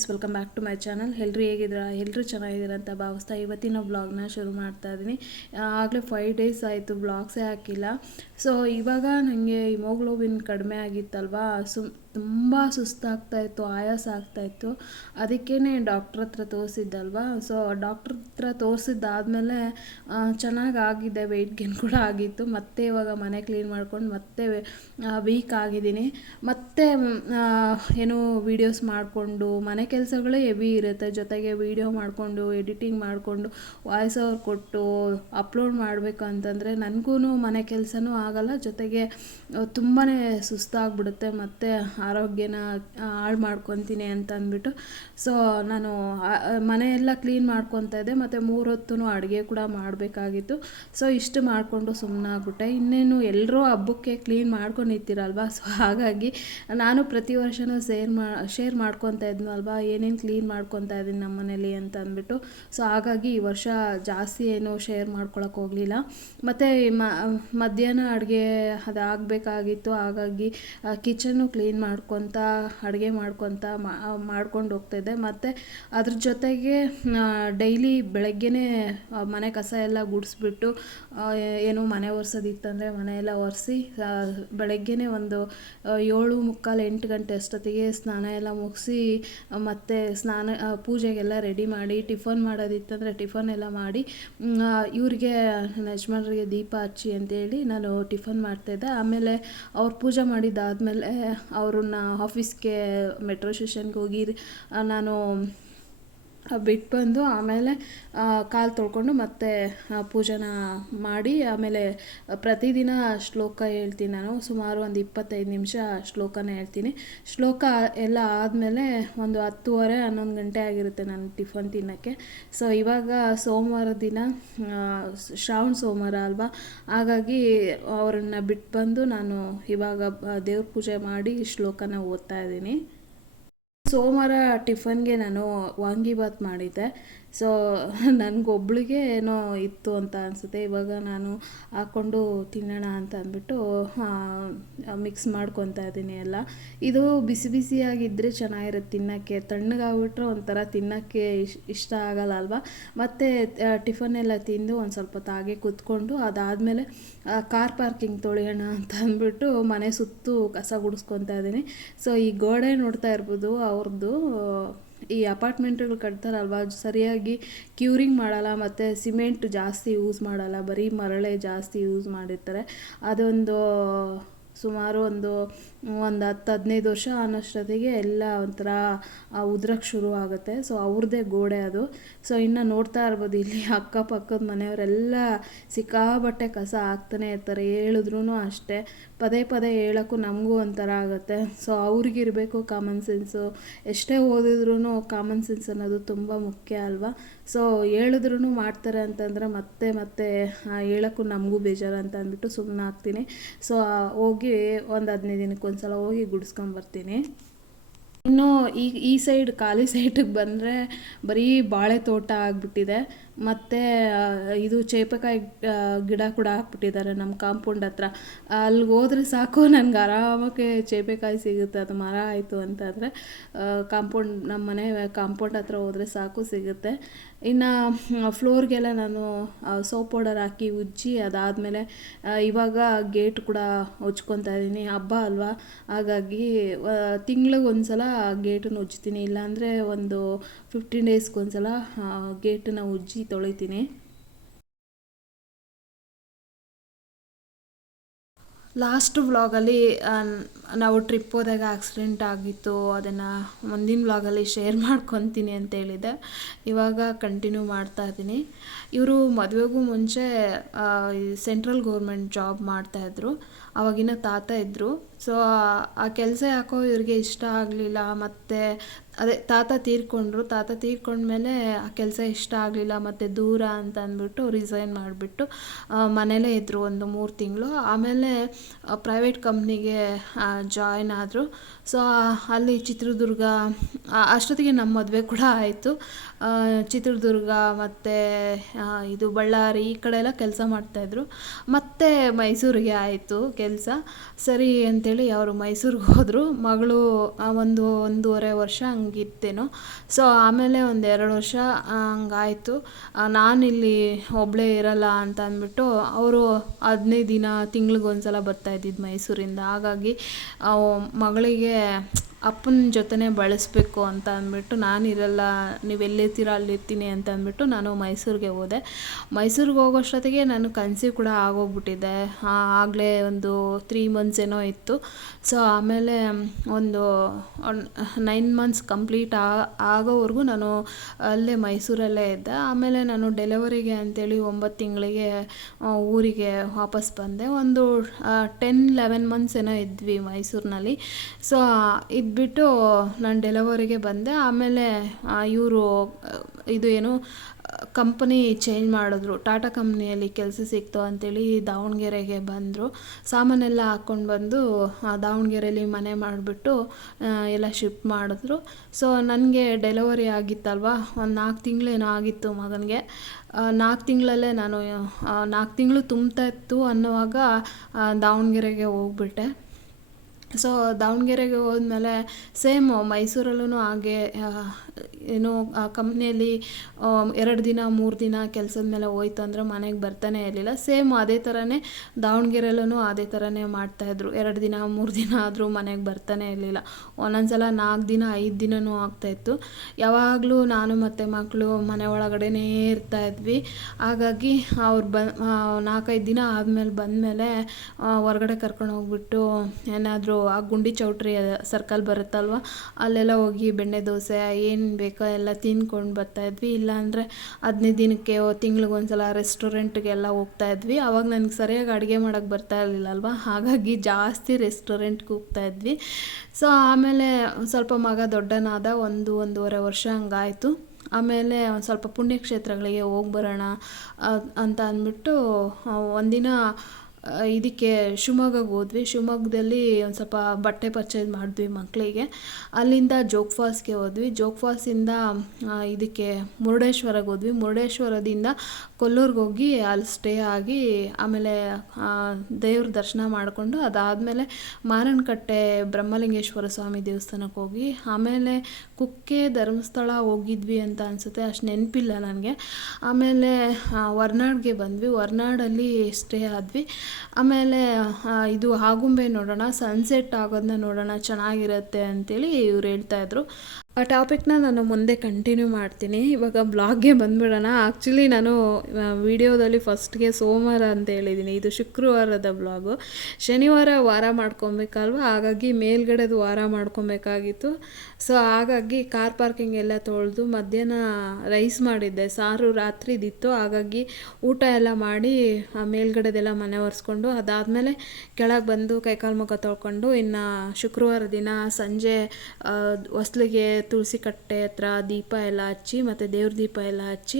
Friends welcome back to my channel ಎಲ್ಲರೂ ಹೇಗಿದ್ದೀರಾ? ಎಲ್ಲರೂ ಚೆನ್ನಾಗಿದ್ದೀರಾ ಅಂತ ಭಾವಿಸ್ತಾ ಇವತ್ತಿನ ಬ್ಲಾಗ್ನ ಶುರು ಮಾಡ್ತಾ ಇದ್ದೀನಿ. ಆಗಲೇ ಫೈವ್ ಡೇಸ್ ಆಯಿತು ಬ್ಲಾಗ್ಸೇ ಹಾಕಿಲ್ಲ. ಸೊ ಇವಾಗ ನನಗೆ ಹಿಮೋಗ್ಲೋಬಿನ್ ಕಡಿಮೆ ಆಗಿತ್ತಲ್ವಾ? ಸುಮ್ ತುಂಬ ಸುಸ್ತಾಗ್ತಾ ಇತ್ತು, ಆಯಾಸ ಆಗ್ತಾ ಇತ್ತು. ಅದಕ್ಕೇ ಡಾಕ್ಟ್ರ್ ಹತ್ರ ತೋರಿಸಿದ್ದಲ್ವಾ? ಸೊ ಡಾಕ್ಟ್ರ್ ಹತ್ರ ತೋರಿಸಿದ್ದಾದ್ಮೇಲೆ ಚೆನ್ನಾಗಿ ಆಗಿದೆ ವೆಯ್ಟ್ ಗೇನ್ ಕೂಡ ಆಗಿತ್ತು. ಮತ್ತೆ ಇವಾಗ ಮನೆ ಕ್ಲೀನ್ ಮಾಡ್ಕೊಂಡು ಮತ್ತೆ ವೀಕ್ ಆಗಿದ್ದೀನಿ. ಮತ್ತೆ ಏನು ವೀಡಿಯೋಸ್ ಮಾಡಿಕೊಂಡು, ಮನೆ ಕೆಲಸಗಳೇ ಹೆವಿ ಇರುತ್ತೆ. ಜೊತೆಗೆ ವೀಡಿಯೋ ಮಾಡಿಕೊಂಡು ಎಡಿಟಿಂಗ್ ಮಾಡಿಕೊಂಡು ವಾಯ್ಸ್ ಓವರ್ ಕೊಟ್ಟು ಅಪ್ಲೋಡ್ ಮಾಡಬೇಕು ಅಂತಂದರೆ ನನಗೂ ಮನೆ ಕೆಲಸನೂ ಆಗಲ್ಲ. ಜೊತೆಗೆ ತುಂಬಾ ಸುಸ್ತಾಗ್ಬಿಡುತ್ತೆ. ಮತ್ತು ಆರೋಗ್ಯನ ಹಾಳು ಮಾಡ್ಕೊತೀನಿ ಅಂತ ಅಂದ್ಬಿಟ್ಟು ಸೊ ನಾನು ಮನೆಯೆಲ್ಲ ಕ್ಲೀನ್ ಮಾಡ್ಕೊತಾ ಇದ್ದೆ. ಮತ್ತು ಮೂರು ಹೊತ್ತು ಅಡುಗೆ ಕೂಡ ಮಾಡಬೇಕಾಗಿತ್ತು. ಸೊ ಇಷ್ಟು ಮಾಡಿಕೊಂಡು ಸುಮ್ಮನಾಗ್ಬಿಟ್ಟೆ ಇನ್ನೇನು ಎಲ್ಲರೂ ಹಬ್ಬಕ್ಕೆ ಕ್ಲೀನ್ ಮಾಡ್ಕೊಂಡು ಇರ್ತೀರಲ್ವ ಸೊ ಹಾಗಾಗಿ ನಾನು ಪ್ರತಿ ವರ್ಷವೂ ಸೇರ್ ಮಾ ಶೇರ್ ಮಾಡ್ಕೊತಾ ಇದ್ನಲ್ವಾ ಏನೇನು ಕ್ಲೀನ್ ಮಾಡ್ಕೊತಾ ಇದ್ದೀನಿ ನಮ್ಮ ಮನೇಲಿ ಅಂತ ಅಂದ್ಬಿಟ್ಟು ಸೊ ಹಾಗಾಗಿ ಈ ವರ್ಷ ಜಾಸ್ತಿ ಏನು ಶೇರ್ ಮಾಡ್ಕೊಳಕ್ಕೆ ಹೋಗಲಿಲ್ಲ. ಮತ್ತು ಮಧ್ಯಾಹ್ನ ಅಡುಗೆ ಅದು ಆಗಬೇಕಾಗಿತ್ತು ಹಾಗಾಗಿ ಕಿಚನ್ನು ಕ್ಲೀನ್ ಮಾಡ್ಕೊತ, ಅಡುಗೆ ಮಾಡ್ಕೊತ ಮಾಡ್ಕೊಂಡು ಹೋಗ್ತಾಯಿದ್ದೆ ಮತ್ತು ಅದ್ರ ಜೊತೆಗೆ ಡೈಲಿ ಬೆಳಗ್ಗೆಯೇ ಮನೆ ಕಸ ಎಲ್ಲ ಗುಡಿಸ್ಬಿಟ್ಟು ಏನು ಮನೆ ಒರೆಸೋದಿತ್ತಂದರೆ ಮನೆ ಎಲ್ಲ ಒರೆಸಿ ಬೆಳಗ್ಗೆಯೇ ಒಂದು ಏಳು ಮುಕ್ಕಾಲು ಎಂಟು ಗಂಟೆ ಅಷ್ಟೊತ್ತಿಗೆ ಸ್ನಾನ ಎಲ್ಲ ಮುಗಿಸಿ, ಮತ್ತು ಸ್ನಾನ ಪೂಜೆಗೆಲ್ಲ ರೆಡಿ ಮಾಡಿ, ಟಿಫನ್ ಮಾಡೋದಿತ್ತಂದರೆ ಟಿಫನ್ ಎಲ್ಲ ಮಾಡಿ ಇವ್ರಿಗೆ, ಯಜಮಾನ್ರಿಗೆ ದೀಪ ಹಚ್ಚಿ ಅಂತೇಳಿ ನಾನು ಟಿಫನ್ ಮಾಡ್ತಾಯಿದ್ದೆ ಆಮೇಲೆ ಅವ್ರು ಪೂಜೆ ಮಾಡಿದ್ದಾದಮೇಲೆ ಅವ್ರನ್ನ ಆಫೀಸ್ಗೆ ಮೆಟ್ರೋ ಸ್ಟೇಷನ್ಗೆ ಹೋಗಿ ನಾನು ಬಿಟ್ಟು ಬಂದು ಆಮೇಲೆ ಕಾಲು ತೊಳ್ಕೊಂಡು ಮತ್ತೆ ಪೂಜೆನ ಮಾಡಿ, ಆಮೇಲೆ ಪ್ರತಿದಿನ ಶ್ಲೋಕ ಹೇಳ್ತೀನಿ ನಾನು. ಸುಮಾರು ಒಂದು ಇಪ್ಪತ್ತೈದು ನಿಮಿಷ ಶ್ಲೋಕನ ಹೇಳ್ತೀನಿ. ಶ್ಲೋಕ ಎಲ್ಲ ಆದಮೇಲೆ ಒಂದು ಹತ್ತುವರೆ, ಹನ್ನೊಂದು ಗಂಟೆ ಆಗಿರುತ್ತೆ ನಾನು ಟಿಫನ್ ತಿನ್ನೋಕ್ಕೆ. ಸೊ ಇವಾಗ ಸೋಮವಾರ ದಿನ ಶ್ರಾವಣ ಸೋಮವಾರ ಅಲ್ವಾ? ಹಾಗಾಗಿ ಅವರನ್ನು ಬಿಟ್ಟು ಬಂದು ನಾನು ಇವಾಗ ದೇವ್ರ ಪೂಜೆ ಮಾಡಿ ಶ್ಲೋಕನ ಓದ್ತಾ ಇದ್ದೀನಿ. ಸೋಮವಾರ ಟಿಫನ್ಗೆ ನಾನು ವಾಂಗಿಭಾತ್ ಮಾಡಿದ್ದೆ. ಸೊ ನನಗೊಬ್ಳಿಗೆ ಏನೋ ಇತ್ತು ಅಂತ ಅನಿಸುತ್ತೆ. ಇವಾಗ ನಾನು ಹಾಕ್ಕೊಂಡು ತಿನ್ನೋಣ ಅಂತ ಅಂದ್ಬಿಟ್ಟು ಮಿಕ್ಸ್ ಮಾಡ್ಕೊತಾ ಇದ್ದೀನಿ ಎಲ್ಲ. ಇದು ಬಿಸಿ ಬಿಸಿಯಾಗಿದ್ದರೆ ಚೆನ್ನಾಗಿರುತ್ತೆ ತಿನ್ನೋಕ್ಕೆ. ತಣ್ಣಗಾಗ್ಬಿಟ್ರೆ ಒಂಥರ ತಿನ್ನೋಕ್ಕೆ ಇಶ್ ಇಷ್ಟ ಆಗಲ್ಲ ಅಲ್ವಾ? ಮತ್ತು ಟಿಫನ್ ಎಲ್ಲ ತಿಂದು ಒಂದು ಸ್ವಲ್ಪ ತಾಗೆ ಕೂತ್ಕೊಂಡು ಅದಾದಮೇಲೆ ಕಾರ್ ಪಾರ್ಕಿಂಗ್ ತೊಳೆಯೋಣ ಅಂತ ಅಂದ್ಬಿಟ್ಟು ಮನೆ ಸುತ್ತು ಕಸ ಗುಡಿಸ್ಕೊತಾ ಇದ್ದೀನಿ. ಸೊ ಈ ಗೋಡೆ ನೋಡ್ತಾ ಇರ್ಬೋದು ಅವ್ರದ್ದು ಈ ಅಪಾರ್ಟ್ಮೆಂಟ್ಗಳು ಕಟ್ತಾರಲ್ವ ಸರಿಯಾಗಿ ಕ್ಯೂರಿಂಗ್ ಮಾಡಲ್ಲ ಮತ್ತು ಸಿಮೆಂಟ್ ಜಾಸ್ತಿ ಯೂಸ್ ಮಾಡಲ್ಲ, ಬರೀ ಮರಳೆ ಜಾಸ್ತಿ ಯೂಸ್ ಮಾಡಿರ್ತಾರೆ. ಅದೊಂದು ಸುಮಾರು ಒಂದು ಒಂದು ಹತ್ತು ಹದಿನೈದು ವರ್ಷ ಅನ್ನೋಷ್ಟೊತ್ತಿಗೆ ಎಲ್ಲ ಒಂಥರ ಉದ್ರಕ್ಕೆ ಶುರು ಆಗುತ್ತೆ. ಸೊ ಅವ್ರದ್ದೇ ಗೋಡೆ ಅದು. ಸೊ ಇನ್ನು ನೋಡ್ತಾ ಇರ್ಬೋದು ಇಲ್ಲಿ ಅಕ್ಕಪಕ್ಕದ ಮನೆಯವರೆಲ್ಲ ಸಿಕ್ಕಾಬಟ್ಟೆ ಕಸ ಹಾಕ್ತಾನೆ ಇರ್ತಾರೆ. ಹೇಳಿದ್ರು ಅಷ್ಟೇ. ಪದೇ ಪದೇ ಹೇಳೋಕ್ಕೂ ನಮಗೂ ಒಂಥರ ಆಗುತ್ತೆ. ಸೊ ಅವ್ರಿಗಿರಬೇಕು ಕಾಮನ್ ಸೆನ್ಸು ಎಷ್ಟೇ ಓದಿದ್ರೂ ಕಾಮನ್ ಸೆನ್ಸ್ ಅನ್ನೋದು ತುಂಬ ಮುಖ್ಯ ಅಲ್ವಾ? ಸೊ ಹೇಳಿದ್ರು ಮಾಡ್ತಾರೆ ಅಂತಂದರೆ ಮತ್ತೆ ಮತ್ತೆ ಹೇಳೋಕ್ಕೂ ನಮಗೂ ಬೇಜಾರು ಅಂತ ಅಂದ್ಬಿಟ್ಟು ಸುಮ್ಮನೆ ಹಾಕ್ತೀನಿ ಸೊ ಹೋಗಿ ಒಂದು ಹದಿನೈದು ದಿನಕ್ಕೆ ಒಂದ್ಸಲ ಹೋಗಿ ಗುಡಿಸ್ಕೊಂಬರ್ತೀನಿ ಇನ್ನು ಈ ಈ ಸೈಡ್ ಖಾಲಿ ಸೈಟಿಗೆ ಬಂದರೆ ಬರೀ ಬಾಳೆ ತೋಟ ಆಗಿಬಿಟ್ಟಿದೆ. ಮತ್ತು ಇದು ಚೇಪೆಕಾಯಿ ಗಿಡ ಕೂಡ ಹಾಕ್ಬಿಟ್ಟಿದ್ದಾರೆ ನಮ್ಮ ಕಾಂಪೌಂಡ್ ಹತ್ರ. ಅಲ್ಲಿಗೆ ಹೋದ್ರೆ ಸಾಕು, ನನಗೆ ಆರಾಮಕ್ಕೆ ಚೇಪೆಕಾಯಿ ಸಿಗುತ್ತೆ, ಅದು ಮರ ಆಯಿತು ಅಂತಂದರೆ. ಕಾಂಪೌಂಡ್, ನಮ್ಮ ಮನೆ ಕಾಂಪೌಂಡ್ ಹತ್ರ ಹೋದರೆ ಸಾಕು ಸಿಗುತ್ತೆ. ಇನ್ನು ಫ್ಲೋರ್ಗೆಲ್ಲ ನಾನು ಸೋಪ್ ಪೌಡರ್ ಹಾಕಿ ಉಜ್ಜಿ ಅದಾದಮೇಲೆ ಇವಾಗ ಗೇಟ್ ಕೂಡ ಉಜ್ಕೊತಾ ಇದ್ದೀನಿ ಹಬ್ಬ ಅಲ್ವಾ? ಹಾಗಾಗಿ ತಿಂಗ್ಳಿಗೆ ಒಂದು ಸಲ ಗೇಟನ್ನು ಉಜ್ತೀನಿ, ಇಲ್ಲಾಂದರೆ ಒಂದು ಫಿಫ್ಟೀನ್ ಡೇಸ್ಗೆ ಒಂದು ಸಲ ಗೇಟನ್ನು ಉಜ್ಜಿ ತೊಳಿತೀನಿ. ಲಾಸ್ಟ್ ವ್ಲಾಗಲ್ಲಿ ನಾವು ಟ್ರಿಪ್ ಹೋದಾಗ ಆಕ್ಸಿಡೆಂಟ್ ಆಗಿತ್ತು, ಅದನ್ನು ಮುಂದಿನ ವ್ಲಾಗಲ್ಲಿ ಶೇರ್ ಮಾಡ್ಕೊತೀನಿ ಅಂತ ಹೇಳಿದ್ದೆ ಇವಾಗ ಕಂಟಿನ್ಯೂ ಮಾಡ್ತಾ ಇದ್ದೀನಿ. ಇವರು ಮದುವೆಗೂ ಮುಂಚೆ ಸೆಂಟ್ರಲ್ ಗೌರ್ಮೆಂಟ್ ಜಾಬ್ ಮಾಡ್ತಾಯಿದ್ರು ಅವಾಗಿನ ತಾತ ಇದ್ದರು ಸೊ ಆ ಕೆಲಸ ಯಾಕೋ ಇವ್ರಿಗೆ ಇಷ್ಟ ಆಗಲಿಲ್ಲ. ಮತ್ತು ಅದೇ ತಾತ ತೀರ್ಕೊಂಡ್ರು. ತಾತ ತೀರ್ಕೊಂಡ್ಮೇಲೆ ಆ ಕೆಲಸ ಇಷ್ಟ ಆಗಲಿಲ್ಲ. ಮತ್ತು ದೂರ ಅಂತ ಅಂದ್ಬಿಟ್ಟು ರಿಸೈನ್ ಮಾಡಿಬಿಟ್ಟು ಮನೇಲೇ ಇದ್ದರು ಒಂದು ಮೂರು ತಿಂಗಳು. ಆಮೇಲೆ ಪ್ರೈವೇಟ್ ಕಂಪ್ನಿಗೆ ಜಾಯ್ನ್ ಆದರು. ಸೊ ಅಲ್ಲಿ ಚಿತ್ರದುರ್ಗ ಅಷ್ಟೊತ್ತಿಗೆ ನಮ್ಮ ಮದುವೆ ಕೂಡ ಆಯಿತು. ಚಿತ್ರದುರ್ಗ ಮತ್ತು ಇದು ಬಳ್ಳಾರಿ ಈ ಕಡೆ ಎಲ್ಲ ಕೆಲಸ ಮಾಡ್ತಾಯಿದ್ರು ಮತ್ತು ಮೈಸೂರಿಗೆ ಆಯಿತು. ಕೆಲಸ. ಸರಿ ಅಂತ ಅಂತೇಳಿ ಅವರು ಮೈಸೂರಿಗೆ ಹೋದರು. ಮಗಳು ಒಂದು ಒಂದೂವರೆ ವರ್ಷ ಹಂಗಿತ್ತೇನೋ. ಸೊ ಆಮೇಲೆ ಒಂದು ಎರಡು ವರ್ಷ ಹಂಗಾಯಿತು. ನಾನು ಇಲ್ಲಿ ಒಬ್ಬಳೇ ಇರಲ್ಲ ಅಂತ ಅಂದ್ಬಿಟ್ಟು ಅವರು ಹದಿನೈದು ದಿನ ತಿಂಗ್ಳಿಗೊಂದ್ಸಲ ಬರ್ತಾ ಇದ್ದಿದ್ದು ಮೈಸೂರಿಂದ. ಹಾಗಾಗಿ ಮಗಳಿಗೆ ಅಪ್ಪನ ಜೊತೆನೇ ಬಳಸಬೇಕು ಅಂತ ಅಂದ್ಬಿಟ್ಟು ನಾನು ಇರಲ್ಲ, ನೀವು ಎಲ್ಲಿರ್ತೀರ, ಅಲ್ಲಿರ್ತೀನಿ ಅಂತ ಅಂದ್ಬಿಟ್ಟು ನಾನು ಮೈಸೂರಿಗೆ ಹೋದೆ. ಮೈಸೂರಿಗೆ ಹೋಗೋಷ್ಟೊತ್ತಿಗೆ ನಾನು ಕನ್ಸಿ ಕೂಡ ಆಗೋಗ್ಬಿಟ್ಟಿದ್ದೆ ಆಗಲೇ ಒಂದು ತ್ರೀ ಮಂತ್ಸ್ ಏನೋ ಇತ್ತು. ಸೊ ಆಮೇಲೆ, ಒಂದು ನೈನ್ ಮಂತ್ಸ್ ಕಂಪ್ಲೀಟ್ ಆಗೋವರೆಗೂ ನಾನು ಅಲ್ಲೇ ಮೈಸೂರಲ್ಲೇ ಇದ್ದೆ. ಆಮೇಲೆ ನಾನು ಡೆಲಿವರಿಗೆ ಅಂತೇಳಿ ಒಂಬತ್ತು ತಿಂಗಳಿಗೆ ಊರಿಗೆ ವಾಪಸ್ ಬಂದೆ. ಒಂದು ಟೆನ್ ಲೆವೆನ್ ಮಂತ್ಸ್ ಏನೋ ಇದ್ವಿ ಮೈಸೂರಿನಲ್ಲಿ. ಸೊ ಇದ್ಬಿಟ್ಟು ನಾನು ಡೆಲಿವರಿಗೆ ಬಂದೆ. ಆಮೇಲೆ ಇವರು, ಇದು ಏನು ಕಂಪನಿ ಚೇಂಜ್ ಮಾಡಿದ್ರು. ಟಾಟಾ ಕಂಪ್ನಿಯಲ್ಲಿ ಕೆಲಸ ಸಿಕ್ತು ಅಂತೇಳಿ ದಾವಣಗೆರೆಗೆ ಬಂದರು. ಸಾಮಾನೆಲ್ಲ ಹಾಕ್ಕೊಂಡು ಬಂದು ಆ, ದಾವಣಗೆರೆಯಲ್ಲಿ ಮನೆ ಮಾಡಿಬಿಟ್ಟು ಎಲ್ಲ ಶಿಫ್ಟ್ ಮಾಡಿದ್ರು. ಸೊ ನನಗೆ ಡೆಲಿವರಿ ಆಗಿತ್ತಲ್ವ? ಒಂದು ನಾಲ್ಕು ತಿಂಗಳೇನೋ ಆಗಿತ್ತು ಮಗನಿಗೆ. ನಾಲ್ಕು ತಿಂಗಳಲ್ಲೇ ನಾನು ನಾಲ್ಕು ತಿಂಗಳು ತುಂಬ್ತಾ ಇತ್ತು ಅನ್ನುವಾಗ ದಾವಣಗೆರೆಗೆ ಹೋಗ್ಬಿಟ್ಟೆ. ಸೊ ದಾವಣಗೆರೆಗೆ ಹೋದ್ಮೇಲೆ ಸೇಮ್ ಮೈಸೂರಲ್ಲೂ ಹಾಗೆ ಏನು, ಆ ಕಂಪ್ನಿಯಲ್ಲಿ ಎರಡು ದಿನ, ಮೂರು ದಿನ ಕೆಲಸದ ಮೇಲೆ ಹೋಯ್ತು ಅಂದರೆ ಮನೆಗೆ ಬರ್ತಾನೆ ಇರಲಿಲ್ಲ. ಸೇಮ್ ಅದೇ ಥರನೇ ದಾವಣಗೆರೆಯಲ್ಲೂ ಅದೇ ಥರನೇ ಮಾಡ್ತಾಯಿದ್ರು ಎರಡು ದಿನ, ಮೂರು ದಿನ ಆದರೂ ಮನೆಗೆ ಬರ್ತಾನೆ ಇರಲಿಲ್ಲ. ಒಂದೊಂದ್ಸಲ ನಾಲ್ಕು ದಿನ, ಐದು ದಿನವೂ ಆಗ್ತಾಯಿತ್ತು ಯಾವಾಗಲೂ ನಾನು ಮತ್ತು ಮಕ್ಕಳು ಮನೆ ಒಳಗಡೆನೇ ಇರ್ತಾಯಿದ್ವಿ ಹಾಗಾಗಿ ಅವ್ರು ಬ ನಾಲ್ಕೈದು ದಿನ ಆದಮೇಲೆ ಬಂದಮೇಲೆ ಹೊರಗಡೆ ಕರ್ಕೊಂಡು ಹೋಗ್ಬಿಟ್ಟು ಏನಾದರೂ ಆ ಗುಂಡಿ ಚೌಟ್ರಿ ಸರ್ಕಲ್ ಬರುತ್ತಲ್ವ? ಅಲ್ಲೆಲ್ಲ ಹೋಗಿ ಬೆಣ್ಣೆ ದೋಸೆ, ಏನು ಬೇಕೋ ಎಲ್ಲ ತಿಂದ್ಕೊಂಡು ಬರ್ತಾಯಿದ್ವಿ ಇಲ್ಲಾಂದರೆ ಹದಿನೈದು ದಿನಕ್ಕೆ ತಿಂಗ್ಳಿಗೊಂದ್ಸಲ ರೆಸ್ಟೋರೆಂಟ್ಗೆಲ್ಲ ಹೋಗ್ತಾ ಇದ್ವಿ. ಅವಾಗ ನನಗೆ ಸರಿಯಾಗಿ ಅಡುಗೆ ಮಾಡೋಕ್ಕೆ ಬರ್ತಾ ಇರಲಿಲ್ಲ ಅಲ್ವಾ ಹಾಗಾಗಿ ಜಾಸ್ತಿ ರೆಸ್ಟೋರೆಂಟ್ಗೆ ಹೋಗ್ತಾ ಇದ್ವಿ. ಸೊ ಆಮೇಲೆ ಸ್ವಲ್ಪ ಮಗ ದೊಡ್ಡನಾದ ಒಂದು ಒಂದೂವರೆ ವರ್ಷ ಹಂಗಾಯಿತು. ಆಮೇಲೆ ಒಂದು ಸ್ವಲ್ಪ ಪುಣ್ಯಕ್ಷೇತ್ರಗಳಿಗೆ ಹೋಗಿ ಬರೋಣ ಅಂತ ಅಂದ್ಬಿಟ್ಟು ಒಂದಿನ ಇದಕ್ಕೆ ಶಿವಮೊಗ್ಗಕ್ಕೆ ಹೋದ್ವಿ. ಶಿವಮೊಗ್ಗದಲ್ಲಿ ಒಂದು ಸ್ವಲ್ಪ ಬಟ್ಟೆ ಪರ್ಚೇಸ್ ಮಾಡಿದ್ವಿ ಮಕ್ಕಳಿಗೆ ಅಲ್ಲಿಂದ ಜೋಗ್ ಫಾಲ್ಸ್ಗೆ ಹೋದ್ವಿ. ಜೋಗ್ ಫಾಲ್ಸಿಂದ ಇದಕ್ಕೆ ಮುರುಡೇಶ್ವರಕ್ಕೆ ಹೋದ್ವಿ. ಮುರುಡೇಶ್ವರದಿಂದ ಕೊಲ್ಲೂರ್ಗೆ ಹೋಗಿ ಅಲ್ಲಿ ಸ್ಟೇ ಆಗಿ ಆಮೇಲೆ ದೇವ್ರ ದರ್ಶನ ಮಾಡಿಕೊಂಡು ಅದಾದಮೇಲೆ ಮಾರನಕಟ್ಟೆ ಬ್ರಹ್ಮಲಿಂಗೇಶ್ವರ ಸ್ವಾಮಿ ದೇವಸ್ಥಾನಕ್ಕೆ ಹೋಗಿ ಆಮೇಲೆ ಕುಕ್ಕೆ ಧರ್ಮಸ್ಥಳ ಹೋಗಿದ್ವಿ ಅಂತ ಅನಿಸುತ್ತೆ. ಅಷ್ಟು ನೆನಪಿಲ್ಲ ನನಗೆ. ಆಮೇಲೆ ಹೊರ್ನಾಡ್ಗೆ ಬಂದ್ವಿ. ಹೊರ್ನಾಡಲ್ಲಿ ಸ್ಟೇ ಆದ್ವಿ. ಆಮೇಲೆ ಇದು ಆಗುಂಬೆ ನೋಡೋಣ ಸನ್ಸೆಟ್ ಆಗೋದನ್ನ ನೋಡೋಣ ಚೆನ್ನಾಗಿರುತ್ತೆ ಅಂತೇಳಿ ಇವ್ರು ಹೇಳ್ತಾಯಿದ್ರು ಆ ಟಾಪಿಕ್ನ ನಾನು ಮುಂದೆ ಕಂಟಿನ್ಯೂ ಮಾಡ್ತೀನಿ. ಇವಾಗ ಬ್ಲಾಗ್ಗೆ ಬಂದ್ಬಿಡೋಣ. ಆ್ಯಕ್ಚುಲಿ ನಾನು ವಿಡಿಯೋದಲ್ಲಿ ಫಸ್ಟ್ಗೆ ಸೋಮವಾರ ಅಂತ ಹೇಳಿದ್ದೀನಿ. ಇದು ಶುಕ್ರವಾರದ ಬ್ಲಾಗು. ಶನಿವಾರ ವಾರ ಮಾಡ್ಕೊಬೇಕಲ್ವ? ಹಾಗಾಗಿ ಮೇಲ್ಗಡೆದು ವಾರ ಮಾಡ್ಕೊಬೇಕಾಗಿತ್ತು. ಸೊ, ಹಾಗಾಗಿ ಕಾರ್ ಪಾರ್ಕಿಂಗ್ ಎಲ್ಲ ತೊಳೆದು ಮಧ್ಯಾಹ್ನ ರೈಸ್ ಮಾಡಿದ್ದೆ. ಸಾರು ರಾತ್ರಿದಿತ್ತು. ಹಾಗಾಗಿ ಊಟ ಎಲ್ಲ ಮಾಡಿ, ಆ, ಮೇಲ್ಗಡೆದೆಲ್ಲ ಮನೆ ಒರೆಸ್ಕೊಂಡು, ಅದಾದಮೇಲೆ ಕೆಳಗೆ ಬಂದು ಕೈಕಾಲು ಮುಖ ತೊಳ್ಕೊಂಡು, ಇನ್ನು ಶುಕ್ರವಾರ ದಿನ ಸಂಜೆ ಹೊಸ್ಲಿಗೆ ತುಳಸಿ ಕಟ್ಟೆ ಹತ್ರ ದೀಪ ಎಲ್ಲ ಹಚ್ಚಿ ಮತ್ತು ದೇವ್ರ ದೀಪ ಎಲ್ಲ ಹಚ್ಚಿ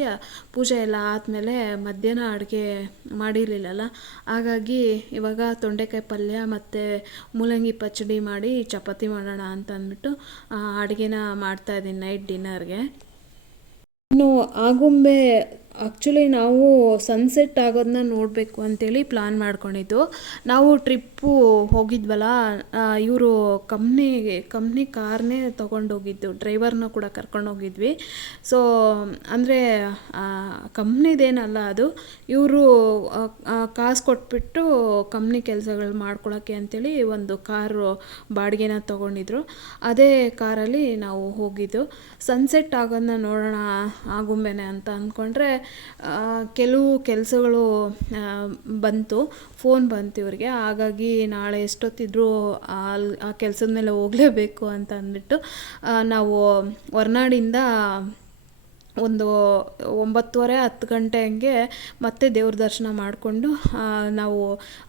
ಪೂಜೆ ಎಲ್ಲ ಆದಮೇಲೆ ಮಧ್ಯಾಹ್ನ ಅಡುಗೆ ಮಾಡಿರಲಿಲ್ಲಲ್ಲ? ಹಾಗಾಗಿ ಇವಾಗ ತೊಂಡೆಕಾಯಿ ಪಲ್ಯ ಮತ್ತು ಮೂಲಂಗಿ ಪಚ್ಚಡಿ ಮಾಡಿ ಚಪಾತಿ ಮಾಡೋಣ ಅಂತ ಅಂದ್ಬಿಟ್ಟು ಅಡುಗೆನ ಮಾಡ್ತಾಯಿದ್ದೀನಿ ನೈಟ್ ಡಿನ್ನರ್ಗೆ. ಇನ್ನು ಆಗುಂಬೆ ಆ್ಯಕ್ಚುಲಿ ನಾವು ಸನ್ಸೆಟ್ ಆಗೋದನ್ನ ನೋಡಬೇಕು ಅಂತೇಳಿ ಪ್ಲ್ಯಾನ್ ಮಾಡ್ಕೊಂಡಿದ್ದು. ನಾವು ಟ್ರಿಪ್ಪು ಹೋಗಿದ್ವಲ್ಲ ಇವರು ಕಂಪ್ನಿಗೆ ಕಂಪ್ನಿ ಕಾರ್ನೇ ತೊಗೊಂಡೋಗಿದ್ದು ಡ್ರೈವರ್ನ ಕೂಡ ಕರ್ಕೊಂಡು ಹೋಗಿದ್ವಿ ಸೊ ಅಂದರೆ ಕಂಪ್ನಿದೇನಲ್ಲ ಅದು, ಇವರು ಕಾಸು ಕೊಟ್ಬಿಟ್ಟು ಕಂಪ್ನಿ ಕೆಲಸಗಳು ಮಾಡ್ಕೊಳಕ್ಕೆ ಅಂತೇಳಿ ಒಂದು ಕಾರು ಬಾಡಿಗೆನ ತೊಗೊಂಡಿದ್ರು. ಅದೇ ಕಾರಲ್ಲಿ ನಾವು ಹೋಗಿದ್ದು. ಸನ್ಸೆಟ್ ಆಗೋದನ್ನ ನೋಡೋಣ, ಆಗುಂಬೆನೆ ಅಂತ ಅಂದ್ಕೊಂಡ್ರೆ ಕೆಲವು ಕೆಲಸಗಳು ಬಂತು ಫೋನ್ ಬಂತು ಇವ್ರಿಗೆ. ಹಾಗಾಗಿ ನಾಳೆ ಎಷ್ಟೊತ್ತಿದ್ರೂ ಅಲ್ಲಿ ಆ ಕೆಲಸದ ಮೇಲೆ ಹೋಗಲೇಬೇಕು ಅಂತ ಅಂದ್ಬಿಟ್ಟು ನಾವು ಹೊರನಾಡಿಂದ ಒಂದು ಒಂಬತ್ತುವರೆ, ಹತ್ತು ಗಂಟೆ ಹಂಗೆ ಮತ್ತೆ ದೇವ್ರ ದರ್ಶನ ಮಾಡಿಕೊಂಡು ನಾವು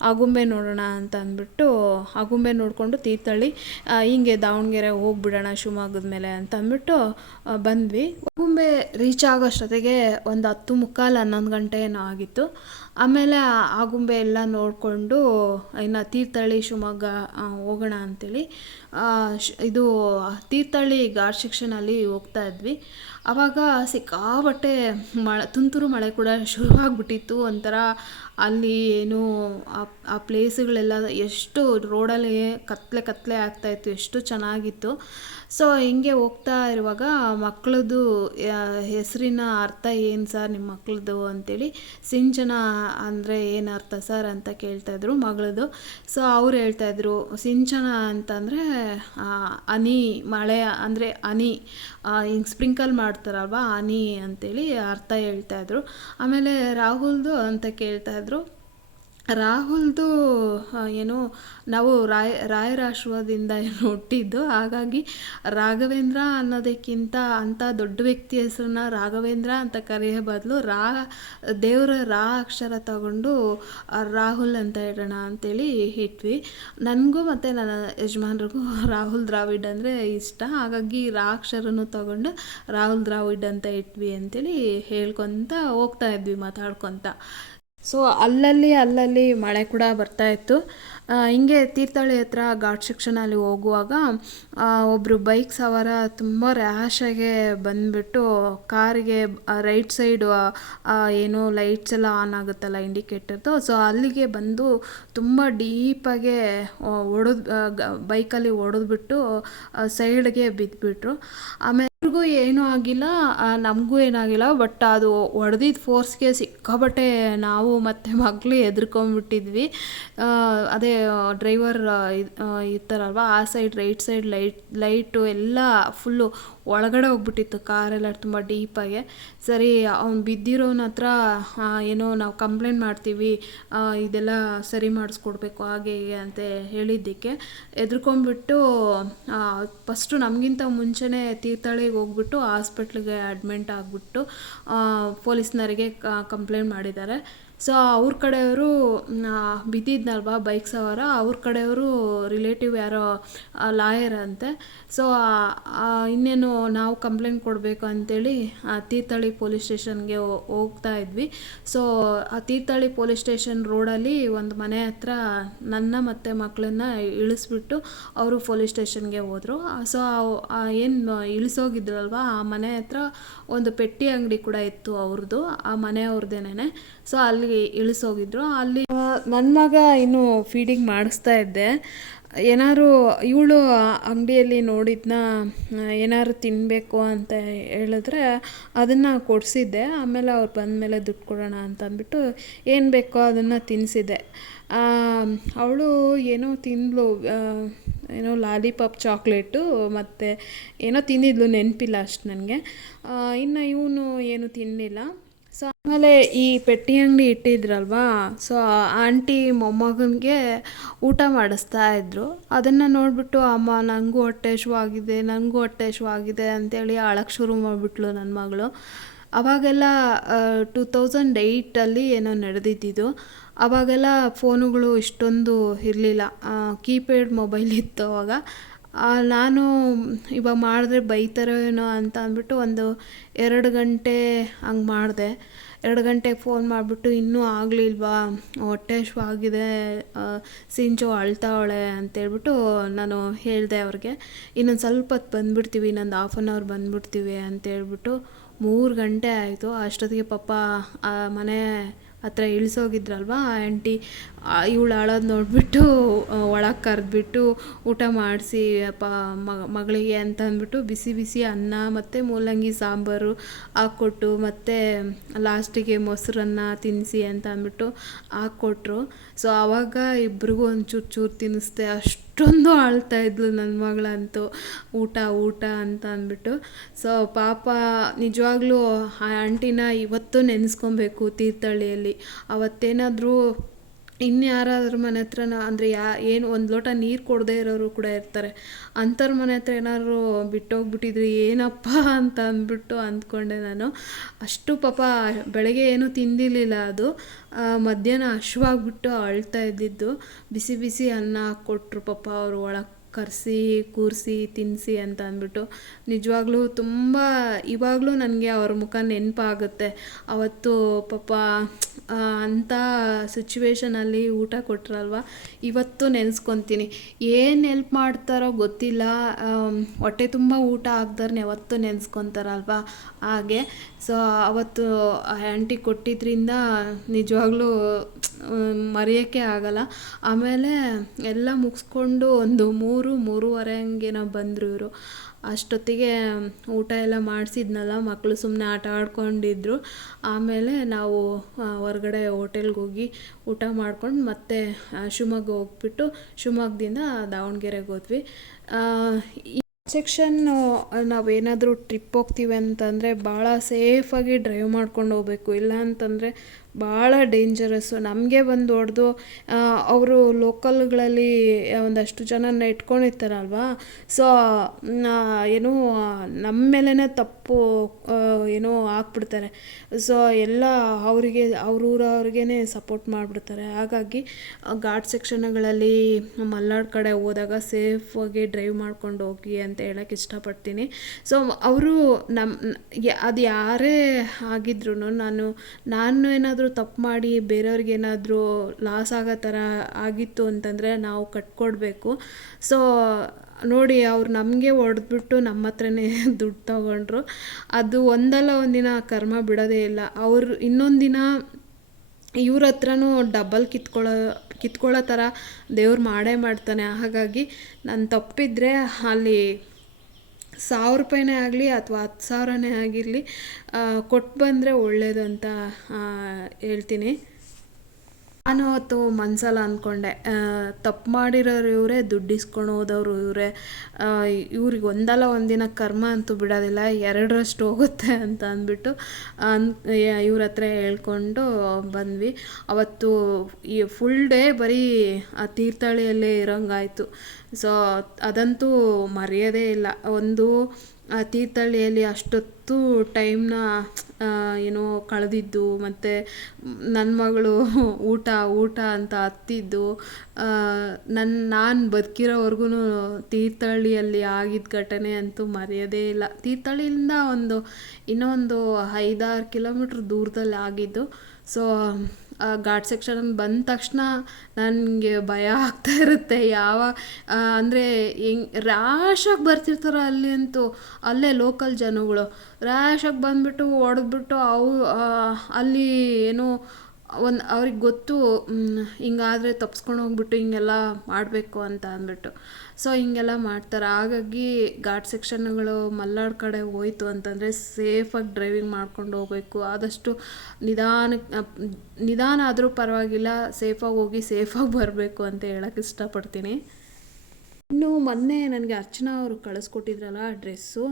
ಆಗುಂಬೆ ನೋಡೋಣ ಅಂತ ಅಂದ್ಬಿಟ್ಟು, ಆಗುಂಬೆ ನೋಡಿಕೊಂಡು ತೀರ್ಥಹಳ್ಳಿ ಹೀಗೆ ದಾವಣಗೆರೆ ಹೋಗ್ಬಿಡೋಣ ಶಿವಮೊಗ್ಗದ ಮೇಲೆ ಅಂತ ಅಂದ್ಬಿಟ್ಟು ಬಂದ್ವಿ. ಆಗುಂಬೆ ರೀಚ್ ಆಗೋಷ್ಟೊತ್ತಿಗೆ ಒಂದು ಹತ್ತು ಮುಕ್ಕಾಲು ಹನ್ನೊಂದು ಗಂಟೆ ಏನೋ ಆಗಿತ್ತು. ಆಮೇಲೆ ಆಗುಂಬೆ ಎಲ್ಲ ನೋಡಿಕೊಂಡು, ಇನ್ನು ತೀರ್ಥಹಳ್ಳಿ ಶಿವಮೊಗ್ಗ ಹೋಗೋಣ ಅಂಥೇಳಿ ಇದು ತೀರ್ಥಹಳ್ಳಿ ಘಾಟ್ ಸೆಕ್ಷನಲ್ಲಿ ಹೋಗ್ತಾ ಇದ್ವಿ. ಆವಾಗ ಸಿಕ್ಕಾಬಟ್ಟೆ ಮಳೆ, ತುಂತುರು ಮಳೆ ಕೂಡ ಶುರುವಾಗ್ಬಿಟ್ಟಿತ್ತು. ಒಂಥರ ಅಲ್ಲಿ ಏನು ಆ- ಆ ಪ್ಲೇಸುಗಳೆಲ್ಲ ಎಷ್ಟು ರೋಡಲ್ಲಿ ಕತ್ಲೆ ಕತ್ಲೆ ಆಗ್ತಾಯಿತ್ತು ಎಷ್ಟು ಚೆನ್ನಾಗಿತ್ತು. ಸೊ ಹಿಂಗೆ ಹೋಗ್ತಾ ಇರುವಾಗ ಮಕ್ಕಳದು ಹೆಸರಿನ ಅರ್ಥ ಏನು ಸರ್ ನಿಮ್ಮ ಮಕ್ಕಳದು ಅಂತೇಳಿ ಸಿಂಚನ ಅಂದರೆ ಏನು ಅರ್ಥ ಸರ್ ಅಂತ ಕೇಳ್ತಾಯಿದ್ರು ಮಗಳದು ಸೊ ಅವ್ರು ಹೇಳ್ತಾಯಿದ್ರು ಸಿಂಚನ ಅಂತಂದರೆ ಅನಿ ಮಳೆ ಅಂದರೆ ಹನಿ ಹಿಂಗೆ ಸ್ಪ್ರಿಂಕಲ್ ಮಾಡ್ತಾರಲ್ವ ಹನಿ ಅಂತೇಳಿ ಅರ್ಥ ಹೇಳ್ತಾಯಿದ್ರು ಆಮೇಲೆ ರಾಹುಲ್ದು ಅಂತ ಕೇಳ್ತಾಯಿದ್ರು ರಾಹುಲ್ದು ಏನು, ನಾವು ರಾಯ ರಾಯರ ಆಶ್ರಮದಿಂದ ಏನು ಹುಟ್ಟಿದ್ದು, ಹಾಗಾಗಿ ರಾಘವೇಂದ್ರ ಅನ್ನೋದಕ್ಕಿಂತ ಅಂಥ ದೊಡ್ಡ ವ್ಯಕ್ತಿ ಹೆಸರನ್ನ ರಾಘವೇಂದ್ರ ಅಂತ ಕರೆಯೋ ಬದಲು ರಾ, ದೇವರ ರಾ ಅಕ್ಷರ ತಗೊಂಡು ರಾಹುಲ್ ಅಂತ ಹೇಳೋಣ ಅಂತೇಳಿ ಇಟ್ವಿ. ನನಗೂ ಮತ್ತು ನನ್ನ ಯಜಮಾನ್ರಿಗೂ ರಾಹುಲ್ ದ್ರಾವಿಡ್ ಅಂದರೆ ಇಷ್ಟ. ಹಾಗಾಗಿ ರಾ ಅಕ್ಷರನೂ ತಗೊಂಡು ರಾಹುಲ್ ದ್ರಾವಿಡ್ ಅಂತ ಇಟ್ವಿ ಅಂತೇಳಿ ಹೇಳ್ಕೊತ ಹೋಗ್ತಾ ಇದ್ವಿ, ಮಾತಾಡ್ಕೊತ. ಸೊ ಅಲ್ಲಲ್ಲಿ ಅಲ್ಲಲ್ಲಿ ಮಳೆ ಕೂಡ ಬರ್ತಾ ಇತ್ತು. ಹಿಂಗೆ ತೀರ್ಥಹಳ್ಳಿ ಹತ್ರ ಘಾಟ್ ಸೆಕ್ಷನಲ್ಲಿ ಹೋಗುವಾಗ ಒಬ್ಬರು ಬೈಕ್ ಸವಾರ ತುಂಬ ರ್ಯಾಶಾಗೆ ಬಂದ್ಬಿಟ್ಟು ಕಾರಿಗೆ ರೈಟ್ ಸೈಡು ಏನು ಲೈಟ್ಸ್ ಎಲ್ಲ ಆನ್ ಆಗುತ್ತಲ್ಲ ಇಂಡಿಕೇಟರ್ದು ಸೊ ಅಲ್ಲಿಗೆ ಬಂದು ತುಂಬ ಡೀಪಾಗೆ ಹೊಡೆದು ಬೈಕಲ್ಲಿ ಹೊಡೆದ್ಬಿಟ್ಟು ಸೈಡ್ಗೆ ಬಿದ್ದುಬಿಟ್ರು ಆಮೇಲೆ ಅವ್ರಿಗೂ ಏನೂ ಆಗಿಲ್ಲ ನಮಗೂ ಏನಾಗಿಲ್ಲ ಬಟ್ ಅದು ಹೊಡೆದಿದ್ದ ಫೋರ್ಸ್ಗೆ ಸಿಕ್ಕಾಬಟ್ಟೆ ನಾವು ಮತ್ತು ಮಕ್ಕಳು ಹೆದರ್ಕೊಂಬಿಟ್ಟಿದ್ವಿ ಅದೇ ಡ್ರೈವರ್ ಇರ್ತಾರಲ್ವ, ಆ side right side light light ಎಲ್ಲ ಫುಲ್ಲು ಒಳಗಡೆ ಹೋಗ್ಬಿಟ್ಟಿತ್ತು ಕಾರೆಲ್ಲ ತುಂಬ ಡೀಪಾಗೆ ಸರಿ, ಅವ್ನು ಬಿದ್ದಿರೋನ ಹತ್ರ ಏನೋ ನಾವು ಕಂಪ್ಲೇಂಟ್ ಮಾಡ್ತೀವಿ ಇದೆಲ್ಲ ಸರಿ ಮಾಡಿಸ್ಕೊಡ್ಬೇಕು ಹಾಗೆ ಹೀಗೆ ಅಂತ ಹೇಳಿದ್ದಕ್ಕೆ ಎದ್ಕೊಂಡ್ಬಿಟ್ಟು ಫಸ್ಟು ನಮಗಿಂತ ಮುಂಚೆನೇ ತೀರ್ಥಹಳ್ಳಿಗೆ ಹೋಗ್ಬಿಟ್ಟು ಹಾಸ್ಪಿಟ್ಲಿಗೆ ಅಡ್ಮಿಂಟ್ ಆಗಿಬಿಟ್ಟು ಪೊಲೀಸ್ನವರಿಗೆ ಕಂಪ್ಲೇಂಟ್ ಮಾಡಿದ್ದಾರೆ. ಸೊ, ಅವ್ರ ಕಡೆಯವರು ಬಿದ್ದಿದ್ನಲ್ವ ಬೈಕ್ ಸವಾರ, ಅವ್ರ ಕಡೆಯವರು ರಿಲೇಟಿವ್ ಯಾರೋ ಲಾಯರ್ ಅಂತೆ. ಸೊ ಇನ್ನೇನು ನಾವು ಕಂಪ್ಲೇಂಟ್ ಕೊಡಬೇಕು ಅಂತೇಳಿ, ಆ, ತೀರ್ಥಹಳ್ಳಿ ಪೊಲೀಸ್ ಸ್ಟೇಷನ್ಗೆ ಹೋಗ್ತಾ ಇದ್ವಿ. ಸೊ, ಆ ತೀರ್ಥಹಳ್ಳಿ ಪೊಲೀಸ್ ಸ್ಟೇಷನ್ ರೋಡಲ್ಲಿ ಒಂದು ಮನೆ ಹತ್ರ ನನ್ನ ಮತ್ತು ಮಕ್ಕಳನ್ನ ಇಳಿಸ್ಬಿಟ್ಟು ಅವರು ಪೊಲೀಸ್ ಸ್ಟೇಷನ್ಗೆ ಹೋದರು. ಸೊ ಏನು ಇಳಿಸೋಗಿದ್ರಲ್ವ, ಆ ಮನೆ ಹತ್ರ ಒಂದು ಪೆಟ್ಟಿ ಅಂಗಡಿ ಕೂಡ ಇತ್ತು ಅವ್ರದ್ದು ಆ ಮನೆಯವ್ರದ್ದೇನೆ ಸೊ ಅಲ್ಲಿ ಇಳಿಸೋಗಿದ್ರು. ಅಲ್ಲಿ ನನ್ನ ಮಗ ಇನ್ನು ಫೀಡಿಂಗ್ ಮಾಡಿಸ್ತಾ ಇದ್ದೆ. ಏನಾದ್ರು ಇವಳು ಅಂಗಡಿಯಲ್ಲಿ ನೋಡಿದ್ನ ಏನಾದ್ರು ತಿನ್ನಬೇಕು ಅಂತ ಹೇಳಿದ್ರೆ ಅದನ್ನು ಕೊಡಿಸಿದ್ದೆ. ಆಮೇಲೆ ಅವ್ರು ಬಂದಮೇಲೆ ದುಡ್ಡು ಕೊಡೋಣ ಅಂತ ಅಂದ್ಬಿಟ್ಟು ಏನು ಬೇಕೋ ಅದನ್ನು ತಿನ್ನಿಸಿದೆ ಅವಳು ಏನೋ ತಿಂದಳು ಏನೋ ಲಾಲಿಪಾಪ್ ಚಾಕ್ಲೇಟು ಮತ್ತು ಏನೋ ತಿಂದಿದ್ಲು ನೆನಪಿಲ್ಲ ಅಷ್ಟು ನನಗೆ. ಇನ್ನು ಇವನು ಏನು ತಿನ್ನಲಿಲ್ಲ ಸೊ ಆಮೇಲೆ ಈ ಪೆಟ್ಟಿ ಅಂಗಡಿ ಇಟ್ಟಿದ್ರಲ್ವಾ? ಸೊ ಆಂಟಿ ಮೊಮ್ಮಗನಿಗೆ ಊಟ ಮಾಡಿಸ್ತಾ ಇದ್ರು. ಅದನ್ನು ನೋಡಿಬಿಟ್ಟು, ಅಮ್ಮ ನನಗೂ ಹೊಟ್ಟೆ ಆಗಿದೆ ನನಗೂ ಹೊಟ್ಟೆ ಆಗಿದೆ ಅಂತೇಳಿ ಅಳಕ್ಕೆ ಶುರು ಮಾಡಿಬಿಟ್ಲು ನನ್ನ ಮಗಳು. ಅವಾಗೆಲ್ಲ ಟೂ ತೌಸಂಡ್ ಏಯ್ಟಲ್ಲಿ ಏನೋ ನಡೆದಿದ್ದಿದ್ದು ಅವಾಗೆಲ್ಲ ಫೋನುಗಳು ಇಷ್ಟೊಂದು ಇರಲಿಲ್ಲ. ಕೀಪ್ಯಾಡ್ ಮೊಬೈಲ್ ಇತ್ತು ಅವಾಗ. ನಾನು ಇವಾಗ ಮಾಡಿದ್ರೆ ಬೈತಾರೋ ಏನೋ ಅಂತ ಅಂದ್ಬಿಟ್ಟು ಒಂದು ಎರಡು ಗಂಟೆ ಹಂಗೆ ಮಾಡಿದೆ. ಎರಡು ಗಂಟೆಗೆ ಫೋನ್ ಮಾಡಿಬಿಟ್ಟು ಇನ್ನೂ ಆಗಲಿಲ್ವಾ? ಹೊಟ್ಟೆ ಹಶ್ವಾಗಿದೆ ಸಿಂಚು ಅಳ್ತಾವಳೆ ಅಂತೇಳ್ಬಿಟ್ಟು ನಾನು ಹೇಳಿದೆ ಅವ್ರಿಗೆ. ಇನ್ನೊಂದು ಸ್ವಲ್ಪ ಹೊತ್ತು ಬಂದುಬಿಡ್ತೀವಿ, ಇನ್ನೊಂದು ಹಾಫ್ ಆನ್ ಅವರ್ ಬಂದುಬಿಡ್ತೀವಿ ಅಂತೇಳ್ಬಿಟ್ಟು ಮೂರು ಗಂಟೆ ಆಯಿತು. ಅಷ್ಟೊತ್ತಿಗೆ ಪಾಪ ಮನೆ ಹತ್ರ ಇಳಿಸೋಗಿದ್ರಲ್ವ? ಆ ಆಂಟಿ ಇವಳು ಅಳೋದು ನೋಡಿಬಿಟ್ಟು ಒಳಗೆ ಕರೆದ್ಬಿಟ್ಟು ಊಟ ಮಾಡಿಸಿ ಪ ಮಗಳಿಗೆ ಅಂತ ಅಂದ್ಬಿಟ್ಟು ಬಿಸಿ ಬಿಸಿ ಅನ್ನ ಮತ್ತು ಮೂಲಂಗಿ ಸಾಂಬಾರು ಹಾಕ್ಕೊಟ್ಟು ಮತ್ತು ಲಾಸ್ಟಿಗೆ ಮೊಸರನ್ನ ತಿನ್ನಿಸಿ ಅಂತ ಅಂದ್ಬಿಟ್ಟು ಹಾಕ್ಕೊಟ್ರು. ಸೊ ಆವಾಗ ಇಬ್ರಿಗೂ ಒಂದು ಚೂರು ಚೂರು ತಿನ್ನಿಸ್ದೆ ಅಷ್ಟೊಂದು ಅಳ್ತಾ ಇದ್ಲು ನನ್ನ ಮಗಳಂತೂ. ಊಟ ಊಟ ಅಂತ ಅಂದ್ಬಿಟ್ಟು. ಸೊ ಪಾಪ ನಿಜವಾಗ್ಲೂ ಆ ಆಂಟಿನ ಇವತ್ತು ನೆನೆಸ್ಕೊಬೇಕು ತೀರ್ಥಹಳ್ಳಿಯಲ್ಲಿ. ಅವತ್ತೇನಾದರೂ ಇನ್ಯಾರಾದ್ರ ಮನೆ ಹತ್ರ ಅಂದರೆ ಯಾ ಏನು ಒಂದು ಲೋಟ ನೀರು ಕೊಡದೇ ಇರೋರು ಕೂಡ ಇರ್ತಾರೆ. ಅಂಥವ್ರ ಮನೆ ಹತ್ರ ಏನಾದ್ರು ಬಿಟ್ಟೋಗ್ಬಿಟ್ಟಿದ್ರೆ ಏನಪ್ಪ ಅಂತ ಅಂದ್ಬಿಟ್ಟು ಅಂದ್ಕೊಂಡೆ ನಾನು. ಅಷ್ಟು ಪಾಪ ಬೆಳಗ್ಗೆ ಏನೂ ತಿಂದಿರಲಿಲ್ಲ ಅದು. ಮಧ್ಯಾಹ್ನ ಹಶ್ವಾಗಿಬಿಟ್ಟು ಅಳ್ತಾ ಇದ್ದಿದ್ದು. ಬಿಸಿ ಬಿಸಿ ಅನ್ನ ಕೊಟ್ಟರು ಪಾಪ ಅವರು ಒಳಗೆ ಕರೆಸಿ, ಕೂರಿಸಿ ತಿನ್ನಿಸಿ ಅಂತ ಅಂದ್ಬಿಟ್ಟು ನಿಜವಾಗ್ಲೂ ತುಂಬ ಇವಾಗಲೂ ನನಗೆ ಅವ್ರ ಮುಖ ನೆನಪಾಗುತ್ತೆ. ಅವತ್ತು ಪಾಪ ಅಂಥ ಸಿಚುವೇಶನಲ್ಲಿ ಊಟ ಕೊಟ್ರಲ್ವ? ಇವತ್ತು ನೆನೆಸ್ಕೊತೀನಿ. ಏನು ಹೆಲ್ಪ್ ಮಾಡ್ತಾರೋ ಗೊತ್ತಿಲ್ಲ. ಹೊಟ್ಟೆ ತುಂಬ ಊಟ ಆಗ್ದವ್ರನ್ನ ಯಾವತ್ತೂ ನೆನೆಸ್ಕೊತಾರಲ್ವ? ಹಾಗೆ ಸೊ ಅವತ್ತು ಆಂಟಿ ಕೊಟ್ಟಿದ್ದರಿಂದ ನಿಜವಾಗ್ಲೂ ಮರೆಯೋಕ್ಕೆ ಆಗಲ್ಲ. ಆಮೇಲೆ ಎಲ್ಲ ಮುಗಿಸ್ಕೊಂಡು ಒಂದು ಮೂರು ಮೂರುವರೆ ಹಂಗೇನೋ ಬಂದರು ಇವರು. ಅಷ್ಟೊತ್ತಿಗೆ ಊಟ ಎಲ್ಲ ಮಾಡಿಸಿದ್ನಲ್ಲ ಮಕ್ಕಳು ಸುಮ್ಮನೆ ಆಟ ಆಡ್ಕೊಂಡಿದ್ರು. ಆಮೇಲೆ ನಾವು ಹೊರಗಡೆ ಹೋಟೆಲ್ಗೆ ಹೋಗಿ ಊಟ ಮಾಡ್ಕೊಂಡು ಮತ್ತೆ ಶಿವಮೊಗ್ಗ ಹೋಗ್ಬಿಟ್ಟು ಶಿವಮೊಗ್ಗದಿಂದ ದಾವಣಗೆರೆಗೆ ಹೋದ್ವಿ. ಸೆಕ್ಷನ್ ನಾವೇನಾದರೂ ಟ್ರಿಪ್ ಹೋಗ್ತೀವಿ ಅಂತಂದರೆ ಭಾಳ ಸೇಫಾಗಿ ಡ್ರೈವ್ ಮಾಡ್ಕೊಂಡು ಹೋಗ್ಬೇಕು. ಇಲ್ಲ ಅಂತಂದರೆ ಭಾಳ ಡೇಂಜರಸ್ಸು ನಮಗೆ ಬಂದು ಹೊಡೆದು ಅವರು ಲೋಕಲ್ಗಳಲ್ಲಿ ಒಂದಷ್ಟು ಜನನ ಇಟ್ಕೊಂಡಿರ್ತಾರಲ್ವಾ? ಸೊ ಏನು ನಮ್ಮ ಮೇಲೇ ತಪ್ಪು ಏನೋ ಹಾಕ್ಬಿಡ್ತಾರೆ ಸೊ ಎಲ್ಲ ಅವರಿಗೆ ಅವ್ರೂರವ್ರಿಗೆ ಸಪೋರ್ಟ್ ಮಾಡಿಬಿಡ್ತಾರೆ. ಹಾಗಾಗಿ ಘಾಟ್ ಸೆಕ್ಷನ್ಗಳಲ್ಲಿ ಮಲ್ನಾಡು ಕಡೆ ಹೋದಾಗ ಸೇಫಾಗಿ ಡ್ರೈವ್ ಮಾಡ್ಕೊಂಡು ಹೋಗಿ ಅಂತ ಹೇಳಕ್ಕೆ ಇಷ್ಟಪಡ್ತೀನಿ. ಸೊ ಅವರು ನಮ್ಮ ಅದು ಯಾರೇ ಆಗಿದ್ರು ನಾನು ನಾನು ಏನಾದರೂ ತಪ್ಪು ಮಾಡಿ ಬೇರೆಯವ್ರಿಗೆ ಏನಾದರೂ ಲಾಸ್ ಆಗೋ ಥರ ಆಗಿತ್ತು ಅಂತಂದರೆ ನಾವು ಕಟ್ಕೊಡ್ಬೇಕು. ಸೊ ನೋಡಿ ಅವ್ರು ನಮಗೆ ಹೊಡೆದ್ಬಿಟ್ಟು ನಮ್ಮ ಹತ್ರನೇ ದುಡ್ಡು ತಗೊಂಡ್ರು. ಅದು ಒಂದಲ್ಲ ಒಂದಿನ ಕರ್ಮ ಬಿಡೋದೇ ಇಲ್ಲ. ಅವ್ರು ಇನ್ನೊಂದಿನ ದಿನ ಇವ್ರ ಹತ್ರನೂ ಡಬಲ್ ಕಿತ್ಕೊಳ್ಳೋ ಕಿತ್ಕೊಳ್ಳೋ ಥರ ದೇವ್ರು ಮಾಡೇ ಮಾಡ್ತಾನೆ. ಹಾಗಾಗಿ ನಾನು ತಪ್ಪಿದ್ರೆ ಅಲ್ಲಿ ಸಾವಿರ ರೂಪಾಯಿನೇ ಆಗಲಿ ಅಥವಾ ಹತ್ತು ಸಾವಿರನೇ ಆಗಿರಲಿ ಕೊಟ್ಟು ಬಂದರೆ ಒಳ್ಳೆಯದು ಅಂತ ಹೇಳ್ತೀನಿ. ನಾನು ಅವತ್ತು ಮನ್ಸಲ್ಲ ಅಂದ್ಕೊಂಡೆ ತಪ್ಪು ಮಾಡಿರೋರು ಇವರೇ, ದುಡ್ಡು ಇಸ್ಕೊಂಡು ಹೋದವರು ಇವರೇ. ಇವ್ರಿಗೆ ಒಂದಲ್ಲ ಒಂದಿನ ಕರ್ಮ ಅಂತೂ ಬಿಡೋದಿಲ್ಲ, ಎರಡರಷ್ಟು ಹೋಗುತ್ತೆ ಅಂತ ಅಂದ್ಬಿಟ್ಟು, ಅನ್ ಇವ್ರ ಹತ್ರ ಹೇಳ್ಕೊಂಡು ಬಂದ್ವಿ. ಅವತ್ತು ಈ ಫುಲ್ ಡೇ ಬರೀ ಆ ತೀರ್ಥಹಳ್ಳಿಯಲ್ಲೇ ಇರೋಂಗಾಯಿತು. ಸೊ ಅದಂತೂ ಮರೆಯೋದೇ ಇಲ್ಲ. ಒಂದು ಆ ತೀರ್ಥಹಳ್ಳಿಯಲ್ಲಿ ಅಷ್ಟೊತ್ತು ಟೈಮ್ನ ಏನೋ ಕಳೆದಿದ್ದು, ಮತ್ತು ನನ್ನ ಮಗಳು ಊಟ ಊಟ ಅಂತ ಹತ್ತಿದ್ದು ನನ್ನ ನಾನು ಬದುಕಿರೋವರೆಗೂ ತೀರ್ಥಹಳ್ಳಿಯಲ್ಲಿ ಆಗಿದ್ದ ಘಟನೆ ಅಂತೂ ಮರೆಯೋದೇ ಇಲ್ಲ. ತೀರ್ಥಹಳ್ಳಿಯಿಂದ ಒಂದು, ಇನ್ನೊಂದು ಐದಾರು ಕಿಲೋಮೀಟ್ರ್ ದೂರದಲ್ಲಿ ಆಗಿದ್ದು ಸೊ ಘಾಟ್ ಸೆಕ್ಷನ್ ಬಂದ ತಕ್ಷಣ ನನಗೆ ಭಯ ಆಗ್ತಾ ಇರುತ್ತೆ. ಯಾವ ಅಂದರೆ ಹೆಂಗ್ ರ್ಯಾಶಾಗಿ ಬರ್ತಿರ್ತಾರೆ ಅಲ್ಲಿ ಅಂತೂ, ಅಲ್ಲೇ ಲೋಕಲ್ ಜನಗಳು. ರ್ಯಾಶಾಗಿ ಬಂದುಬಿಟ್ಟು ಹೊಡೆದ್ಬಿಟ್ಟು ಅವು ಅಲ್ಲಿ ಏನೋ ಒಂದು ಅವ್ರಿಗೆ ಗೊತ್ತು ಹಿಂಗಾದರೆ ತಪ್ಸ್ಕೊಂಡು ಹೋಗ್ಬಿಟ್ಟು ಹಿಂಗೆಲ್ಲ ಮಾಡಬೇಕು ಅಂತ ಅಂದ್ಬಿಟ್ಟು. ಸೊ, ಹಿಂಗೆಲ್ಲ ಮಾಡ್ತಾರೆ. ಹಾಗಾಗಿ ಘಾಟ್ ಸೆಕ್ಷನ್ಗಳು ಮಲ್ನಾಡು ಕಡೆ ಹೋಯ್ತು ಅಂತಂದರೆ ಸೇಫಾಗಿ ಡ್ರೈವಿಂಗ್ ಮಾಡ್ಕೊಂಡು ಹೋಗಬೇಕು. ಆದಷ್ಟು ನಿಧಾನಕ್ಕೆ ನಿಧಾನ ಆದರೂ ಪರವಾಗಿಲ್ಲ ಸೇಫಾಗಿ ಹೋಗಿ ಸೇಫಾಗಿ ಬರಬೇಕು ಅಂತ ಹೇಳಕ್ಕೆ ಇಷ್ಟಪಡ್ತೀನಿ. ಇನ್ನು ಮೊನ್ನೆ ನನಗೆ ಅರ್ಚನಾ ಅವರು ಕಳಿಸ್ಕೊಟ್ಟಿದ್ರಲ್ಲ ಡ್ರೆಸ್ಸು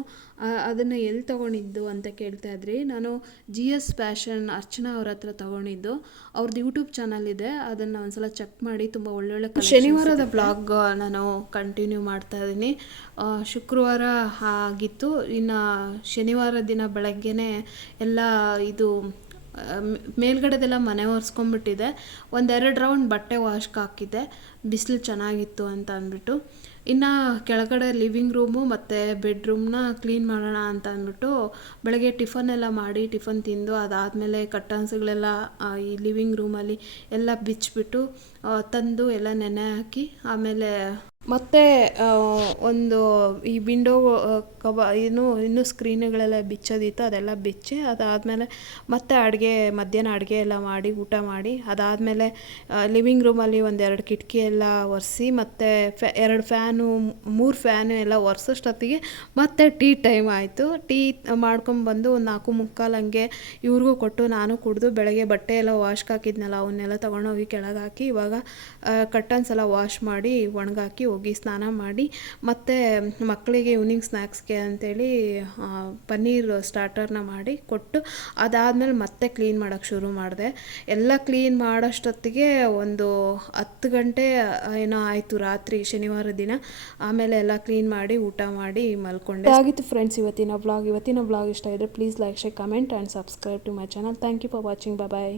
ಅದನ್ನು ಎಲ್ಲಿ ತೊಗೊಂಡಿದ್ದು ಅಂತ ಕೇಳ್ತಾ ಇದ್ರಿ. ನಾನು ಜಿ ಎಸ್ ಫ್ಯಾಷನ್ ಅರ್ಚನಾ ಅವ್ರ ಹತ್ರ ತೊಗೊಂಡಿದ್ದು. ಅವ್ರದ್ದು ಯೂಟ್ಯೂಬ್ ಚಾನಲ್ ಇದೆ ಅದನ್ನು ಒಂದ್ಸಲ ಚೆಕ್ ಮಾಡಿ ತುಂಬ ಒಳ್ಳೊಳ್ಳೆ ಶನಿವಾರದ ಬ್ಲಾಗ್ ನಾನು ಕಂಟಿನ್ಯೂ ಮಾಡ್ತಾ ಇದ್ದೀನಿ. ಶುಕ್ರವಾರ ಆಗಿತ್ತು. ಇನ್ನು ಶನಿವಾರ ದಿನ ಬೆಳಗ್ಗೆನೇ ಎಲ್ಲ ಇದು ಮೇಲ್ಗಡೆದೆಲ್ಲ ಮನೆ ಒರೆಸ್ಕೊಂಡ್ಬಿಟ್ಟಿದೆ. ಒಂದೆರಡು ರೌಂಡ್ ಬಟ್ಟೆ ವಾಶ್ಗೆ ಹಾಕಿದ್ದೆ ಬಿಸಿಲು ಚೆನ್ನಾಗಿತ್ತು ಅಂತ ಅಂದ್ಬಿಟ್ಟು. ಇನ್ನು ಕೆಳಗಡೆ ಲಿವಿಂಗ್ ರೂಮು ಮತ್ತು ಬೆಡ್ರೂಮ್ನ ಕ್ಲೀನ್ ಮಾಡೋಣ ಅಂತ ಅಂದ್ಬಿಟ್ಟು ಬೆಳಗ್ಗೆ ಟಿಫನ್ ಎಲ್ಲ ಮಾಡಿ ಟಿಫನ್ ತಿಂದು ಅದಾದಮೇಲೆ ಕಟ್ಟನ್ಸ್ಗಳೆಲ್ಲ ಈ ಲಿವಿಂಗ್ ರೂಮಲ್ಲಿ ಎಲ್ಲ ಬಿಚ್ಚಿಬಿಟ್ಟು ತಂದು ಎಲ್ಲ ನೆನೆ ಹಾಕಿ ಆಮೇಲೆ ಮತ್ತು ಒಂದು ಈ ವಿಂಡೋ ಕವ ಏನು ಇನ್ನೂ ಸ್ಕ್ರೀನುಗಳೆಲ್ಲ ಬಿಚ್ಚೋದಿತ್ತು, ಅದೆಲ್ಲ ಬಿಚ್ಚಿ ಅದಾದಮೇಲೆ ಮತ್ತೆ ಅಡುಗೆ, ಮಧ್ಯಾಹ್ನ ಅಡುಗೆ ಎಲ್ಲ ಮಾಡಿ, ಊಟ ಮಾಡಿ, ಅದಾದಮೇಲೆ ಲಿವಿಂಗ್ ರೂಮಲ್ಲಿ ಒಂದೆರಡು ಕಿಟಕಿ ಎಲ್ಲ ಒರೆಸಿ ಮತ್ತು ಫ್ಯಾ, ಎರಡು ಫ್ಯಾನು, ಮೂರು ಫ್ಯಾನು ಎಲ್ಲ ಒರೆಸೋಷ್ಟೊತ್ತಿಗೆ ಮತ್ತೆ ಟೀ ಟೈಮ್ ಆಯಿತು. ಟೀ ಮಾಡ್ಕೊಂಬಂದು ಒಂದು ನಾಲ್ಕು ಮುಕ್ಕಾಲು ಹಂಗೆ ಇವ್ರಿಗೂ ಕೊಟ್ಟು ನಾನು ಕುಡಿದು ಬೆಳಗ್ಗೆ ಬಟ್ಟೆ ಎಲ್ಲ ವಾಶ್ ಹಾಕಿದ್ನಲ್ಲ, ಅವನ್ನೆಲ್ಲ ತೊಗೊಂಡೋಗಿ ಕೆಳಗೆ ಹಾಕಿ, ಇವಾಗ ಕಟ್ಟನ್ಸ್ ಎಲ್ಲ ವಾಶ್ ಮಾಡಿ ಒಣಗಾಕಿ ಹೋಗಿ ಸ್ನಾನ ಮಾಡಿ, ಮತ್ತು ಮಕ್ಕಳಿಗೆ ಇವ್ನಿಂಗ್ ಸ್ನ್ಯಾಕ್ಸ್ಗೆ ಅಂತೇಳಿ ಪನ್ನೀರ್ ಸ್ಟಾರ್ಟರ್ನ ಮಾಡಿ ಕೊಟ್ಟು, ಅದಾದಮೇಲೆ ಮತ್ತೆ ಕ್ಲೀನ್ ಮಾಡೋಕ್ಕೆ ಶುರು ಮಾಡಿದೆ. ಎಲ್ಲ ಕ್ಲೀನ್ ಮಾಡೋಷ್ಟೊತ್ತಿಗೆ ಒಂದು ಹತ್ತು ಗಂಟೆ ಏನೋ ಆಯಿತು ರಾತ್ರಿ, ಶನಿವಾರ ದಿನ. ಆಮೇಲೆ ಎಲ್ಲ ಕ್ಲೀನ್ ಮಾಡಿ, ಊಟ ಮಾಡಿ ಮಲ್ಕೊಂಡೆ. ಆಗಿತ್ತು ಫ್ರೆಂಡ್ಸ್ ಇವತ್ತಿನ ಬ್ಲಾಗ್ ಇವತ್ತಿನ ಬ್ಲಾಗ್ ಇಷ್ಟ ಇದ್ದರೆ please like share comment and subscribe to my channel thank you for watching bye